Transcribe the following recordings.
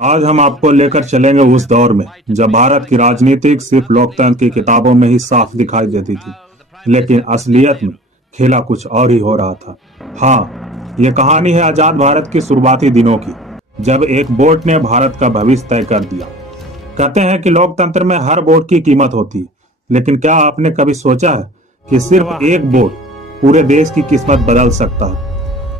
आज हम आपको लेकर चलेंगे उस दौर में जब भारत की राजनीति सिर्फ लोकतंत्र की किताबों में ही साफ दिखाई देती थी, लेकिन असलियत में खेला कुछ और ही हो रहा था। हाँ, ये कहानी है आजाद भारत के शुरुआती दिनों की, जब एक वोट ने भारत का भविष्य तय कर दिया। कहते हैं कि लोकतंत्र में हर वोट की कीमत होती है, लेकिन क्या आपने कभी सोचा है कि सिर्फ एक वोट पूरे देश की किस्मत बदल सकता है?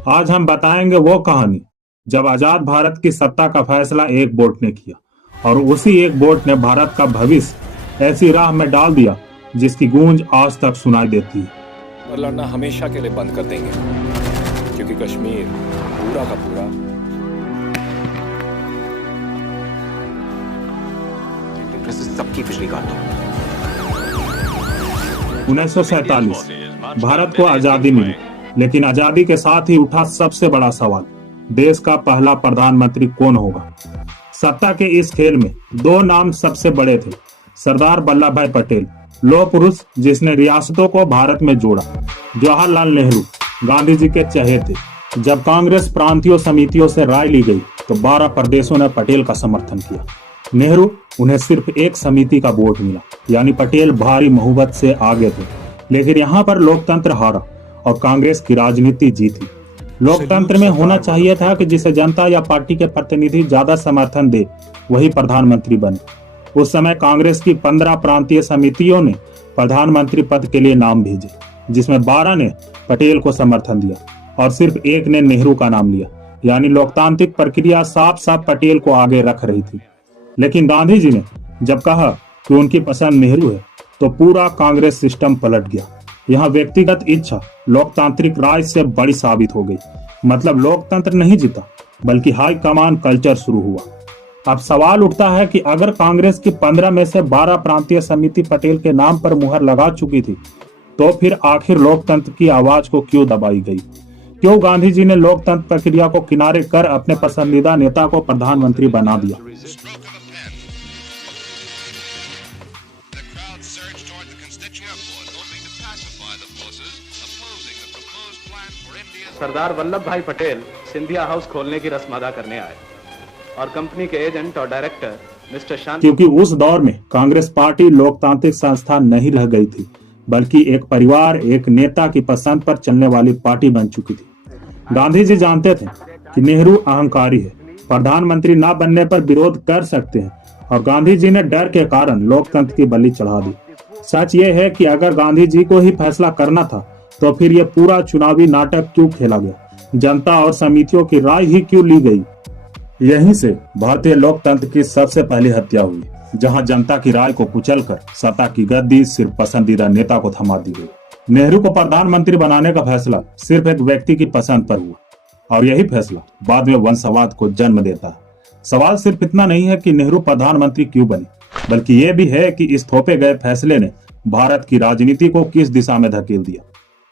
आज हम बताएंगे वो कहानी जब आजाद भारत की सत्ता का फैसला एक वोट ने किया और उसी एक वोट ने भारत का भविष्य ऐसी राह में डाल दिया जिसकी गूंज आज तक सुनाई देती है। और लड़ना हमेशा के लिए बंद कर देंगे, क्योंकि कश्मीर पूरा का पूरा सबकी बिजली काट दो। 1947 भारत को आजादी मिली, लेकिन आजादी के साथ ही उठा सबसे बड़ा सवाल, देश का पहला प्रधानमंत्री कौन होगा। सत्ता के इस खेल में दो नाम सबसे बड़े थे। सरदार वल्लभ भाई पटेल, लौह पुरुष जिसने रियासतों को भारत में जोड़ा। जवाहरलाल नेहरू, गांधी जी के चहेते। जब कांग्रेस प्रांतीय समितियों से राय ली गई तो 12 प्रदेशों ने पटेल का समर्थन किया। नेहरू, उन्हें सिर्फ एक समिति का वोट मिला, यानी पटेल भारी बहुमत से आगे थे। लेकिन यहाँ पर लोकतंत्र हारा और कांग्रेस की राजनीति जीती। लोकतंत्र में होना चाहिए था कि जिसे जनता या पार्टी के प्रतिनिधि ज्यादा समर्थन दे वही प्रधानमंत्री बने। उस समय कांग्रेस की 15 प्रांतीय समितियों ने प्रधानमंत्री पद के लिए नाम भेजे, जिसमें 12 ने पटेल को समर्थन दिया और सिर्फ एक ने नेहरू का नाम लिया। यानी लोकतांत्रिक प्रक्रिया साफ साफ पटेल को आगे रख रही थी। लेकिन गांधी जी ने जब कहा कि उनकी पसंद नेहरू है तो पूरा कांग्रेस सिस्टम पलट गया। यहाँ व्यक्तिगत इच्छा लोकतांत्रिक राज से बड़ी साबित हो गई। मतलब लोकतंत्र नहीं जीता, बल्कि हाई कमान कल्चर शुरू हुआ। अब सवाल उठता है कि अगर कांग्रेस की 15 में से 12 प्रांतीय समिति पटेल के नाम पर मुहर लगा चुकी थी, तो फिर आखिर लोकतंत्र की आवाज को क्यों दबाई गई? क्यों गांधी जी ने लोकतंत्र प्रक्रिया को किनारे कर अपने पसंदीदा नेता को प्रधानमंत्री बना दिया? सरदार वल्लभ भाई पटेल सिंधिया हाउस खोलने की रस्म अदा करने आए और कंपनी के एजेंट और डायरेक्टर मिस्टर शांति, क्योंकि उस दौर में कांग्रेस पार्टी लोकतांत्रिक संस्था नहीं रह गई थी, बल्कि एक परिवार, एक नेता की पसंद पर चलने वाली पार्टी बन चुकी थी। गांधी जी जानते थे कि नेहरू अहंकारी है, प्रधानमंत्री न बनने पर विरोध कर सकते हैं, और गांधी जी ने डर के कारण लोकतंत्र की बलि चढ़ा दी। सच ये है कि अगर गांधी जी को ही फैसला करना था तो फिर ये पूरा चुनावी नाटक क्यों खेला गया? जनता और समितियों की राय ही क्यों ली गई? यहीं से भारतीय लोकतंत्र की सबसे पहली हत्या हुई, जहां जनता की राय को कुचलकर सत्ता की गद्दी सिर्फ पसंदीदा नेता को थमा दी गई। नेहरू को प्रधानमंत्री बनाने का फैसला सिर्फ एक व्यक्ति की पसंद पर हुआ, और यही फैसला बाद में वंशवाद को जन्म देता है। सवाल सिर्फ इतना नहीं है कि नेहरू प्रधानमंत्री क्यों बने, बल्कि ये भी है कि इस थोपे गए फैसले ने भारत की राजनीति को किस दिशा में धकेल दिया।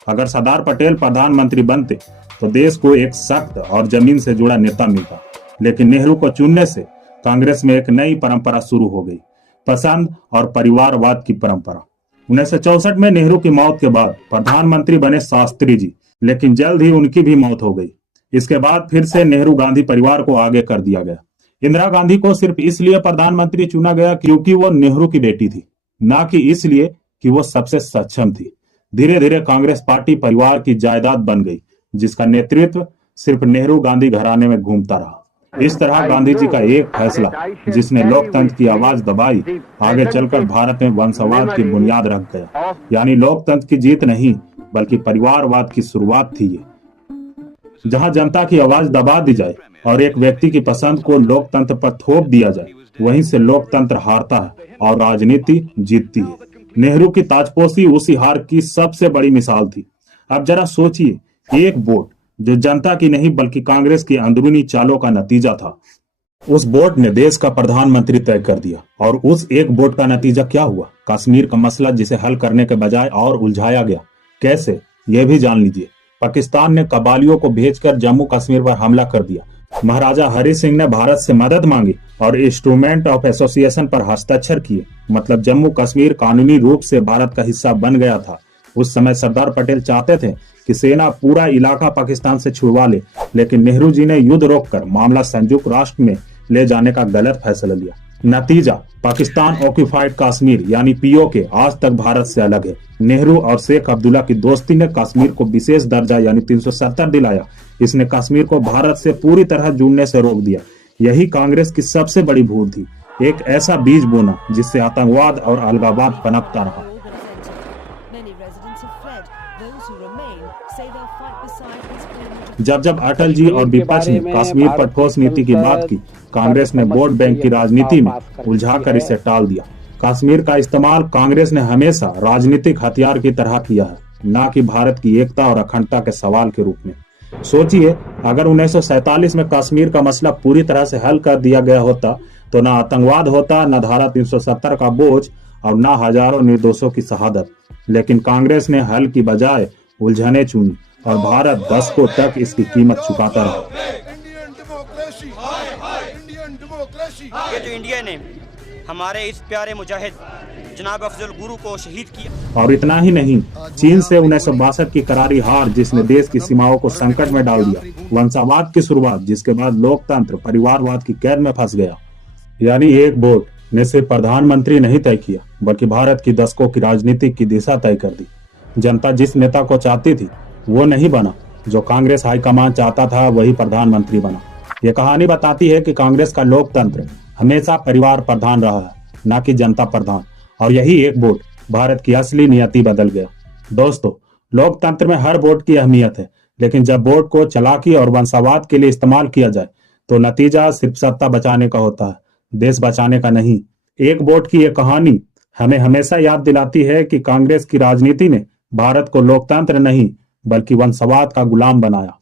अगर सरदार पटेल प्रधानमंत्री बनते तो देश को एक सख्त और जमीन से जुड़ा नेता मिलता, लेकिन नेहरू को चुनने से कांग्रेस में एक नई परंपरा शुरू हो गई, पसंद और परिवारवाद की परंपरा। 1964 में नेहरू की मौत के बाद प्रधानमंत्री बने शास्त्री जी, लेकिन जल्द ही उनकी भी मौत हो गई। इसके बाद फिर से नेहरू गांधी परिवार को आगे कर दिया गया। इंदिरा गांधी को सिर्फ इसलिए प्रधानमंत्री चुना गया क्योंकि वो नेहरू की बेटी थी, न कि इसलिए कि वो सबसे सक्षम थी। धीरे धीरे कांग्रेस पार्टी परिवार की जायदाद बन गई, जिसका नेतृत्व सिर्फ नेहरू गांधी घराने में घूमता रहा। इस तरह गांधी जी का एक फैसला, जिसने लोकतंत्र की आवाज दबाई, आगे चलकर भारत में वंशवाद की बुनियाद रख गया। यानी लोकतंत्र की जीत नहीं, बल्कि परिवारवाद की शुरुआत थी ये। जहां जनता की आवाज दबा दी जाए और एक व्यक्ति की पसंद को लोकतंत्र पर थोप दिया जाए, वहीं से लोकतंत्र हारता है और राजनीति जीतती है। नेहरू की ताजपोशी उसी हार की सबसे बड़ी मिसाल थी। अब जरा सोचिए, एक वोट जो जनता की नहीं बल्कि कांग्रेस की अंदरूनी चालों का नतीजा था, उस वोट ने देश का प्रधानमंत्री तय कर दिया। और उस एक वोट का नतीजा क्या हुआ? कश्मीर का मसला जिसे हल करने के बजाय और उलझाया गया। कैसे, यह भी जान लीजिए। पाकिस्तान ने कबालियों को भेजकर जम्मू कश्मीर पर हमला कर दिया। महाराजा हरि सिंह ने भारत से मदद मांगी और इंस्ट्रूमेंट ऑफ एसोसिएशन पर हस्ताक्षर किए। मतलब जम्मू कश्मीर कानूनी रूप से भारत का हिस्सा बन गया था। उस समय सरदार पटेल चाहते थे कि सेना पूरा इलाका पाकिस्तान से छुड़वा ले, लेकिन नेहरू जी ने युद्ध रोककर मामला संयुक्त राष्ट्र में ले जाने का गलत फैसला लिया। नतीजा, पाकिस्तान ऑक्यूपाइड कश्मीर यानी पीओके आज तक भारत से अलग है। नेहरू और शेख अब्दुल्ला की दोस्ती ने कश्मीर को विशेष दर्जा यानी 370 दिलाया। इसने कश्मीर को भारत से पूरी तरह जुड़ने से रोक दिया। यही कांग्रेस की सबसे बड़ी भूल थी, एक ऐसा बीज बोना जिससे आतंकवाद और अलगाववाद पनपता रहा। जब जब अटल जी और विपक्ष ने कश्मीर पर ठोस नीति की बात की, कांग्रेस ने वोट बैंक की राजनीति में उलझाकर इसे टाल दिया। कश्मीर का इस्तेमाल कांग्रेस ने हमेशा राजनीतिक हथियार की तरह किया है, न कि भारत की एकता और अखंडता के सवाल के रूप में। सोचिए, अगर 1947 में कश्मीर का मसला पूरी तरह से हल कर दिया गया होता तो न आतंकवाद होता, न धारा 370 का बोझ और न हजारों निर्दोषों की शहादत। लेकिन कांग्रेस ने हल की बजाय उलझने चुनी और भारत दशकों तक इसकी कीमत चुकाता रहा। ये जो इंडिया ने हमारे इस प्यारे मुजाहिद जनाब अफजल गुरु को शहीद किया। और इतना ही नहीं, चीन से 1962 की करारी हार जिसने देश की सीमाओं को संकट में डाल दिया, वंशवाद की शुरुआत जिसके बाद लोकतंत्र परिवारवाद की कैद में फंस गया। यानी एक वोट ने सिर्फ प्रधानमंत्री नहीं तय किया, बल्कि भारत की दशकों की राजनीति की दिशा तय कर दी। जनता जिस नेता को चाहती थी वो नहीं बना, जो कांग्रेस हाईकमान चाहता था वही प्रधानमंत्री बना। ये कहानी बताती है कि कांग्रेस का लोकतंत्र हमेशा परिवार प्रधान रहा है, न कि जनता प्रधान। और यही एक वोट भारत की असली नियति बदल गया। दोस्तों, लोकतंत्र में हर वोट की अहमियत है, लेकिन जब वोट को चालाकी और वंशवाद के लिए इस्तेमाल किया जाए तो नतीजा सिर्फ सत्ता बचाने का होता है, देश बचाने का नहीं। एक वोट की यह कहानी हमें हमेशा याद दिलाती है कि कांग्रेस की राजनीति ने भारत को लोकतंत्र नहीं बल्कि वंशवाद का गुलाम बनाया।